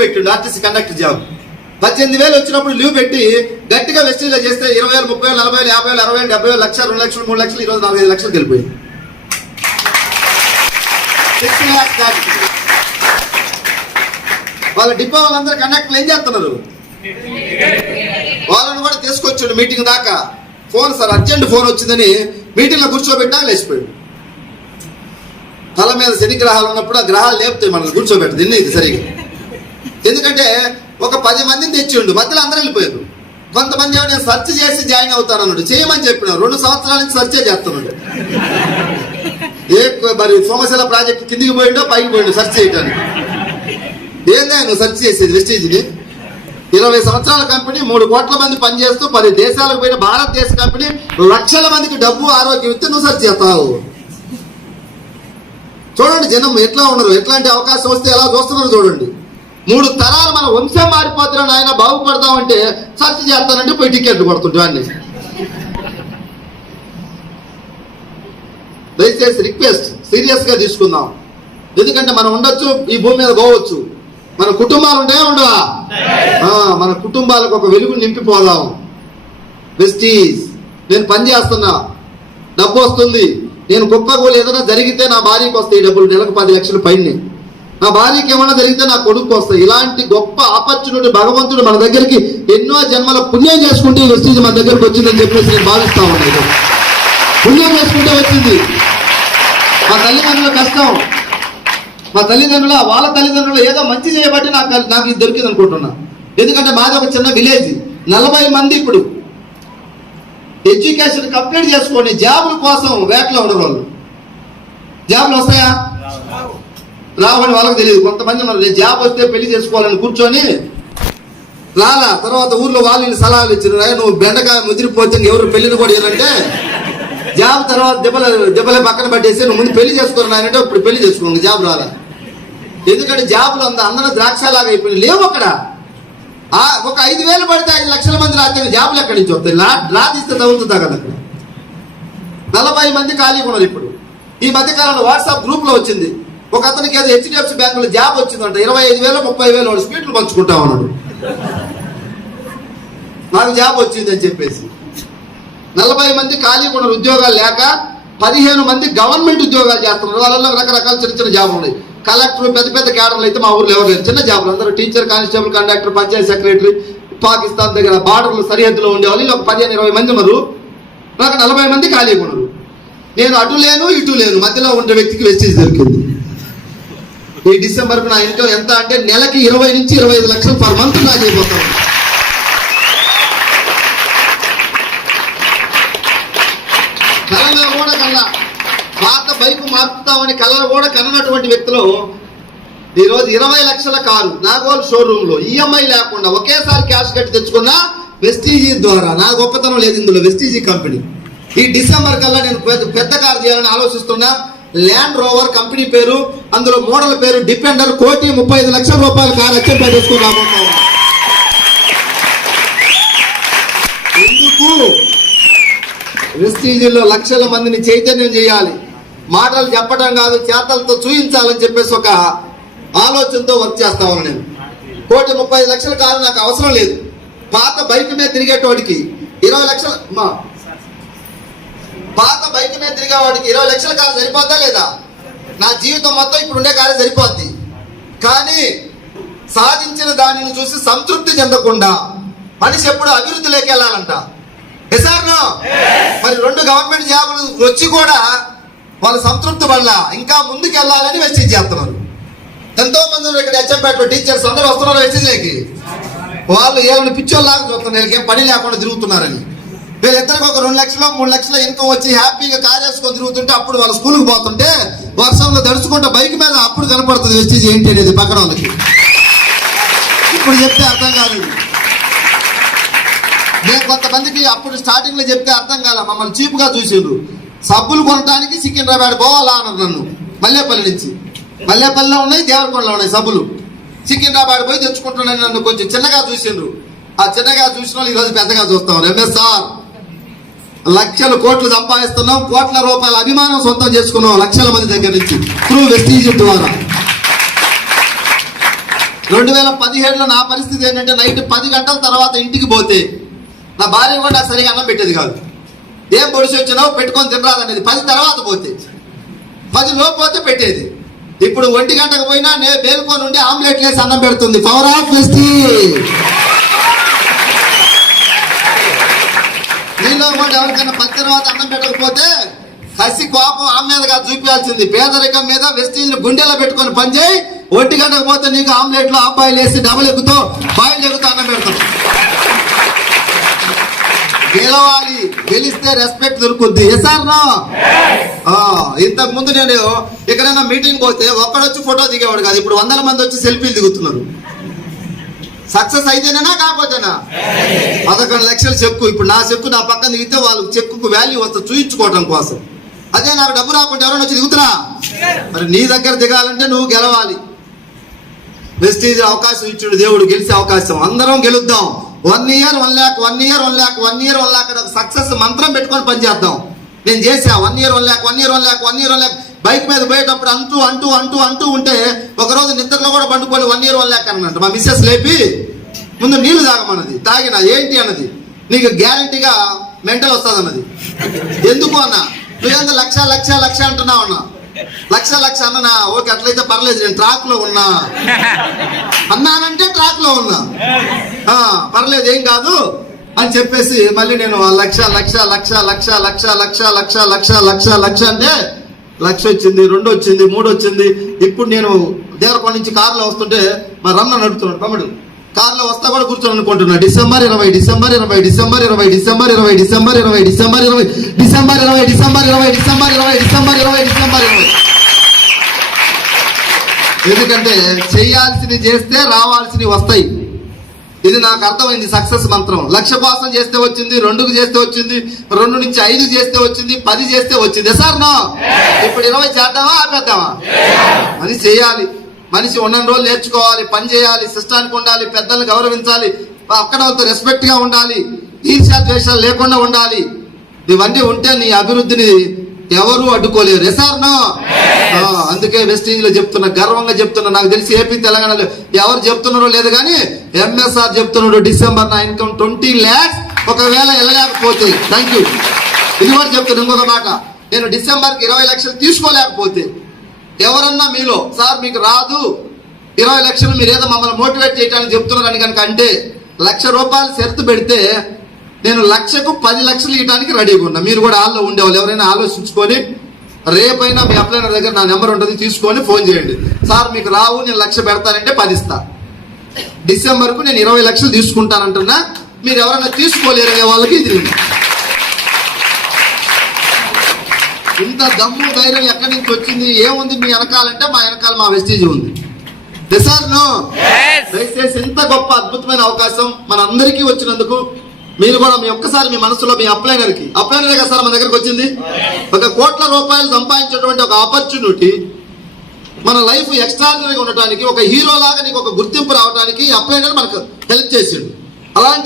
పెట్టిండు RTC conductor job 18,000 వచ్చినప్పుడు leave పెట్టి గట్టిగా వెస్టీలో చేస్తే 20,000, 30,000, 40,000, 50,000, 60,000, 70,000, లక్ష, 2 లక్షలు, 3 లక్షలు, ఈరోజు 4-5 లక్షలు వెళ్ళిపోయింది. వాళ్ళ డిపో వాళ్ళందరూ కండక్టర్లు ఏం చేస్తున్నారు? వాళ్ళని కూడా తీసుకొచ్చాడు మీటింగ్ దాకా. ఫోన్ సార్ అర్జెంట్ ఫోన్ వచ్చిందని మీటింగ్లో కూర్చోబెట్టా లేచిపోయాడు. తల మీద శని గ్రహాలు ఉన్నప్పుడు ఆ గ్రహాలు లేపుతాయి మనల్ని కూర్చోబెట్టదు. ఇది సరిగా ఎందుకంటే ఒక 10 మందిని తెచ్చిండు, మధ్యలో అందరూ వెళ్ళిపోయారు. కొంతమంది ఏమో నేను సెర్చ్ చేసి జాయిన్ అవుతానన్నాడు. చేయమని చెప్పినాడు. 2 సంవత్సరాల నుంచి సెర్చే చేస్తున్నాడు. మరి సోమశిల ప్రాజెక్ట్ కిందికి పోయిండో పైకి పోయిండో సెర్చ్ చేయడానికి. ఏందా నువ్వు సెర్చ్ చేసేది వెస్టీజ్ని? 20 సంవత్సరాల కంపెనీ, 3 కోట్ల మంది పనిచేస్తూ 10 దేశాలకు పోయిన భారతదేశ కంపెనీ, లక్షల మందికి డబ్బు ఆరోగ్యం ఇస్తే నువ్వు సెర్చ్ చేస్తావు. చూడండి జనం ఎట్లా ఉన్నారు, ఎట్లాంటి అవకాశం వస్తే ఎలా చూస్తున్నారు చూడండి. 3 తరాలు మన వంశం మారిపోతున్నాడు. ఆయన బాగుపడతామంటే సెర్చ్ చేస్తానంటే పోయి టికెట్లు కొడుతుంటే అన్ని. దయచేసి రిక్వెస్ట్ సీరియస్ గా తీసుకుందాం. ఎందుకంటే మనం ఉండొచ్చు, ఈ భూమి మీద పోవచ్చు, మన కుటుంబాలు ఉండే ఉండవా? మన కుటుంబాలకు ఒక వెలుగు నింపిపోదాం. వెస్టీజ్ నేను పని చేస్తున్నా, డబ్బు వస్తుంది. నేను కుప్పకూలు ఏదైనా జరిగితే నా భార్యకి వస్తాయి డబ్బులు, నెలకు 10 లక్షలు పైన. నా భార్యకి ఏమైనా జరిగితే నా కొడుకు వస్తాయి. ఇలాంటి గొప్ప ఆపర్చునిటీ భగవంతుడు మన దగ్గరికి ఎన్నో జన్మల పుణ్యం చేసుకుంటే ఈ వెస్టీజ్ మన దగ్గరికి వచ్చిందని చెప్పేసి నేను భావిస్తా ఉన్నాను. పుణ్యం చేసుకుంటే వచ్చింది. మా తల్లిదండ్రుల కష్టం, మా తల్లిదండ్రుల వాళ్ళ తల్లిదండ్రులు ఏదో మంచి చేయబట్టి నాకు ఇది దొరికింది అనుకుంటున్నా. ఎందుకంటే మాది ఒక చిన్న విలేజ్, 40 మంది ఇప్పుడు ఎడ్యుకేషన్ కంప్లీట్ చేసుకొని జాబుల కోసం వేటలో ఉండరు. వాళ్ళు జాబులు వస్తాయా? రావని వాళ్ళకి తెలియదు. కొంతమంది మరి జాబ్ వస్తే పెళ్లి చేసుకోవాలని కూర్చొని రాలా, తర్వాత ఊర్లో వాళ్ళు సలహాలు ఇచ్చారు. నువ్వు బెండకాయ ముదిరిపోతే ఎవరు పెళ్లిని కూడా ఇవ్వాలంటే జాబ్ తర్వాత దెబ్బలే పక్కన పట్టేసి నువ్వు ముందు పెళ్లి చేసుకోరు నాయనంటే ఇప్పుడు పెళ్లి చేసుకోండి, జాబ్ రాలా. ఎందుకంటే జాబులు అందరూ ద్రాక్షలాగా అయిపోయి లేవు. అక్కడ ఒక 5,000 పడితే 5 లక్షల మంది రాజ్యాంగ జాబులు ఎక్కడి నుంచి వస్తాయి? లా తీస్తే తగులుతుందా కదా. అక్కడ 40 మంది ఖాళీగా ఉన్నారు. ఇప్పుడు ఈ మధ్యకాలంలో వాట్సాప్ గ్రూప్ లో వచ్చింది, ఒక అతనికి ఏదో HDFC బ్యాంకులో జాబ్ వచ్చిందంట. 25,000, 30,000 వాడు స్వీట్లు పంచుకుంటా ఉన్నాడు. నాకు జాబ్ వచ్చింది అని చెప్పేసి 40 మంది ఖాళీగా ఉన్నారు. ఉద్యోగాలు లేక 15 మంది గవర్నమెంట్ ఉద్యోగాలు చేస్తున్నారు. వాళ్ళలో రకరకాల చిన్న చిన్న జాబులు ఉన్నాయి. కలెక్టర్, పెద్ద పెద్ద క్యాడర్లు అయితే మా ఊర్లో ఎవరు లేరు. చిన్న జాబులు అందరూ teacher, constable, conductor, panchayat secretary, Pakistan దగ్గర బార్డర్లు సరిహద్దులో ఉండేవాళ్ళు. ఒక 15-20 మంది ఉన్నారు. నాకు 40 మంది ఖాళీగా ఉన్నారు. నేను అటు లేను ఇటు లేను, మధ్యలో ఉండే వ్యక్తికి వెస్టీజ్ దొరికింది. ఈ డిసెంబర్కు నా ఇన్కమ్ ఎంత అంటే నెలకి 20 నుంచి 25 లక్షలు పర్ మంత్ నా చేయబోతాను. కళలో కూడా కళ్ళ పాత బైక్ మార్పుతామని కళలో కూడా కన్నటువంటి వ్యక్తులు ఈరోజు 20 లక్షల కారు నాగోల్ షోరూమ్ లో ఈఎంఐ లేకుండా ఒకేసారి క్యాష్ కట్టి తెచ్చుకున్న వెస్టీజీ ద్వారా. నా గొప్పతనం లేదు ఇందులో. వెస్టీజీ కంపెనీ ఈ డిసెంబర్ కల్లా నేను పెద్ద కారు చేయాలని ఆలోచిస్తున్నా. ల్యాండ్ రోవర్ కంపెనీ పేరు, అందులో మోడల్ పేరు డిపెండర్. 1,35 లక్షల రూపాయల కారు అచ్చంపై తీసుకుని రాబోతా. ఎందుకు? వెస్టీజీలో లక్షల మందిని చైతన్యం చేయాలి, మాటలు చెప్పడం కాదు చేతలతో చూపించాలని చెప్పేసి ఒక ఆలోచనతో వర్క్ చేస్తా ఉన్నాను. నేను 1,30 లక్షల కారు నాకు అవసరం లేదు. పాత బైక్ మీద తిరిగేటోడికి 20 లక్షల పాత బైక్ మీద తిరిగేవాడికి 20 లక్షల కారు సరిపోద్దా లేదా? నా జీవితం మొత్తం ఇప్పుడు ఉండే కారు సరిపోద్ది. కానీ సాధించిన దానిని చూసి సంతృప్తి చెందకుండా మనిషి ఎప్పుడు అభివృద్ధిలోకి వెళ్ళాలంట. ఎసార్నో మరి 2 గవర్నమెంట్ జాబులు వచ్చి కూడా వాళ్ళు సంతృప్తి పడల, ఇంకా ముందుకు వెళ్ళాలని వెస్టీజ్ చేస్తున్నారు. ఎంతో మంది ఇక్కడ హెచ్ఎంపేటలో టీచర్స్ అందరూ వస్తున్నారు వెస్టీజ్లోకి. వాళ్ళు ఏమైనా పిచ్చోళ్ళలాగా చూస్తున్నారు, వీళ్ళకి ఏం పని లేకుండా తిరుగుతున్నారని. వీళ్ళిద్దరికి ఒక 2 లక్షలు 3 లక్షల ఇన్కమ్ వచ్చి హ్యాపీగా కార్ వేసుకొని తిరుగుతుంటే అప్పుడు వాళ్ళు స్కూల్కి పోతుంటే వర్షంలో దడుచుకుంటే బైక్ మీద అప్పుడు కనపడుతుంది వెస్టీజ్ ఏంటి అనేది పక్కన వాళ్ళకి. ఇప్పుడు చెప్తే అర్థం కాదు. నేను కొంతమందికి అప్పుడు స్టార్టింగ్ లో చెప్తే అర్థం కాల, మమ్మల్ని చీప్ గా చూసిండ్రు. సబ్బులు కొనడానికి సికింద్రాబాద్ పోవాలా అన్నారు నన్ను. మల్లేపల్లి నుంచి, మల్లేపల్లిలో ఉన్నాయి, దేవరకొండలో ఉన్నాయి సబ్బులు. సికింద్రాబాద్ పోయి తెచ్చుకుంటున్నాను. నన్ను కొంచెం చిన్నగా చూసిండ్రు. ఆ చిన్నగా చూసిన వాళ్ళు ఈరోజు పెద్దగా చూస్తాం. ఎంఎస్ఆర్ లక్షలు కోట్లు సంపాదిస్తున్నాం, కోట్ల రూపాయల అభిమానం సొంతం చేసుకున్నాం లక్షల మంది దగ్గర నుంచి త్రూ వెస్టీజ్ ద్వారా. 2017లో నా పరిస్థితి ఏంటంటే నైట్ 10 గంటల తర్వాత ఇంటికి పోతే నా భార్య కూడా నాకు సరిగా అన్నం పెట్టేది కాదు. ఏం పొడిచి వచ్చినావు పెట్టుకొని తినరాదనేది. 10 తర్వాత పోతే, 10 లోపు పోతే పెట్టేది. ఇప్పుడు 1 గంటకు పోయినా నేను మేల్కొని ఉండి ఆమ్లెట్ వేసి అన్నం పెడుతుంది. Power of Vestige. నీలో కూడా ఎవరికైనా 10 తర్వాత అన్నం పెట్టకపోతే కసి కోపం ఆమె మీదగా చూపించాల్సింది. పేదరికం మీద వెస్టీజ్ గుండెలో పెట్టుకొని పనిచేయి. 1 గంటకు పోతే నీకు ఆమ్లెట్లు అబ్బాయిలు వేసి డబుల్ ఎక్కుతో బాయిల్ ఎక్కుతూ అన్నం పెడతాం. గెలవాలి, గెలిస్తే రెస్పెక్ట్ దొరుకుద్ది. ఎసార్నో ఇంతకు ముందు నేను ఎక్కడైనా మీటింగ్ పోతే ఒక్కడొచ్చి ఫోటో దిగేవాడు కాదు. ఇప్పుడు 100 మంది వచ్చి సెల్ఫీలు దిగుతున్నారు. సక్సెస్ అయితేనేనా కాకపోతేనా? 11 లక్షల చెక్కు. ఇప్పుడు నా చెక్కు నా పక్కన దిగితే వాళ్ళకి చెక్కుకు వాల్యూ వస్తుంది చూయించుకోవడం కోసం. అదే నాకు డబ్బు రాకుండా ఎవరైనా వచ్చి దిగుతున్నా? మరి నీ దగ్గర దిగాలంటే నువ్వు గెలవాలి. వెస్టీజ్ అవకాశం ఇచ్చాడు దేవుడు, గెలిచే అవకాశం. అందరం గెలుద్దాం. 1 year 1 lakh, 1 year 1 lakh, 1 year 1 lakh ఒక సక్సెస్ మంత్రం పెట్టుకొని పనిచేద్దాం. నేను చేసా 1 year 1 lakh, 1 year 1 lakh, 1 year 1 lakh. Bike మీద పోయేటప్పుడు అంటూ ఉంటే ఒకరోజు నిద్రలో కూడా పండుకొని 1 year 1 lakh అన్నట్టు మా మిస్సెస్ లేపి ముందు నీళ్లు తాగమన్నది. తాగిన ఏంటి అన్నది, నీకు గ్యారంటీగా మెంటల్ వస్తుంది అన్నది. ఎందుకు అన్నా? నువ్వేంత లక్ష అంటున్నావు అన్నా. లక్ష అన్నా. ఓకే, అట్లయితే పర్లేదు, నేను ట్రాక్ లో ఉన్నా అన్నానంటే ట్రాక్ లో ఉన్నా, పర్లేదు ఏం కాదు అని చెప్పేసి మళ్ళీ నేను లక్ష అంటే 1 వచ్చింది, 2 వచ్చింది, 3 వచ్చింది. ఇప్పుడు నేను దేవరకొండ నుంచి కారులో వస్తుంటే మా రమ్మ నడుపుతున్నాడు. తమ్ముడు కారులో వస్తా కూడా కూర్చొని అనుకుంటున్నా. డిసెంబర్ 20. ఎందుకంటే చేయాల్సినవి చేస్తే రావాల్సినవి వస్తాయి. ఇది నాకు అర్థమైంది సక్సెస్ మంత్రం. 1,00,000 కోసం చేస్తే వచ్చింది, 2కు చేస్తే వచ్చింది, 2 నుంచి 5 చేస్తే వచ్చింది, 10 చేస్తే వచ్చింది. సార్ నో, ఇప్పుడు 20 చేద్దామా ఆపేద్దామా? అది చేయాలి. మనిషి ఉన్న రోజులు నేర్చుకోవాలి, పని చేయాలి, సిస్టానికి ఉండాలి, పెద్దలను గౌరవించాలి, అక్కడ వాళ్ళతో రెస్పెక్ట్ గా ఉండాలి, ఈర్ష్య ద్వేషాలు లేకుండా ఉండాలి. ఇవన్నీ ఉంటే నీ అభివృద్ధిని ఎవరు అడ్డుకోలేరు. ఎసార్నో? అందుకే వెస్టీజ్ లో చెప్తున్నా, గర్వంగా చెప్తున్నా. నాకు తెలిసి ఏపీ తెలంగాణలో ఎవరు చెప్తున్నారో లేదు కానీ ఎంఎస్ఆర్ చెప్తున్నాడు, డిసెంబర్ నా ఇన్కమ్ 20 lakhs. ఒకవేళ వెళ్ళలేకపోతే థ్యాంక్ యూ. ఇది కూడా చెప్తున్నా. ఇంకొక మాట, నేను డిసెంబర్కి 20 లక్షలు తీసుకోలేకపోతే ఎవరన్నా మీలో సార్ మీకు రాదు 20 లక్షలు మీరు ఏదో మమ్మల్ని మోటివేట్ చేయడానికి చెప్తున్నారని కనుక అంటే 1,00,000 రూపాయలు షరతు పెడితే నేను 1,00,000కు 10 లక్షలు ఇవ్వడానికి రెడీగా ఉన్నా. మీరు కూడా హాల్లో ఉండేవాళ్ళు ఎవరైనా ఆలోచించుకొని రేపైనా మీ అప్లైనర్ దగ్గర నా నెంబర్ ఉంటుంది, తీసుకొని ఫోన్ చేయండి. సార్ మీకు రావు, నేను 1,00,000 పెడతానంటే 10 ఇస్తా. డిసెంబర్కు నేను 20 లక్షలు తీసుకుంటానంటున్నా. మీరు ఎవరైనా తీసుకోలేరనే వాళ్ళకి ఇది ఇంత దమ్ము ధైర్యం ఎక్కడి నుంచి వచ్చింది, ఏముంది మీ వెనకాలంటే మా వెనకాల మా వెస్టీజ్ ఉంది. దయచేసి ఇంత గొప్ప అద్భుతమైన అవకాశం మన అందరికీ వచ్చినందుకు మీరు కూడా మీ ఒక్కసారి మీ మనసులో మీ అప్లైనరే కదా సార్ మన దగ్గరకు వచ్చింది. 1 కోట్ల రూపాయలు సంపాదించేటువంటి ఒక ఆపర్చునిటీ, మన లైఫ్ ఎక్స్ట్రాడినరీగా ఉండటానికి, ఒక హీరో లాగా నీకు ఒక గుర్తింపు రావడానికి అప్లైనర్ మనకు హెల్ప్ చేసిండు. అలాంటి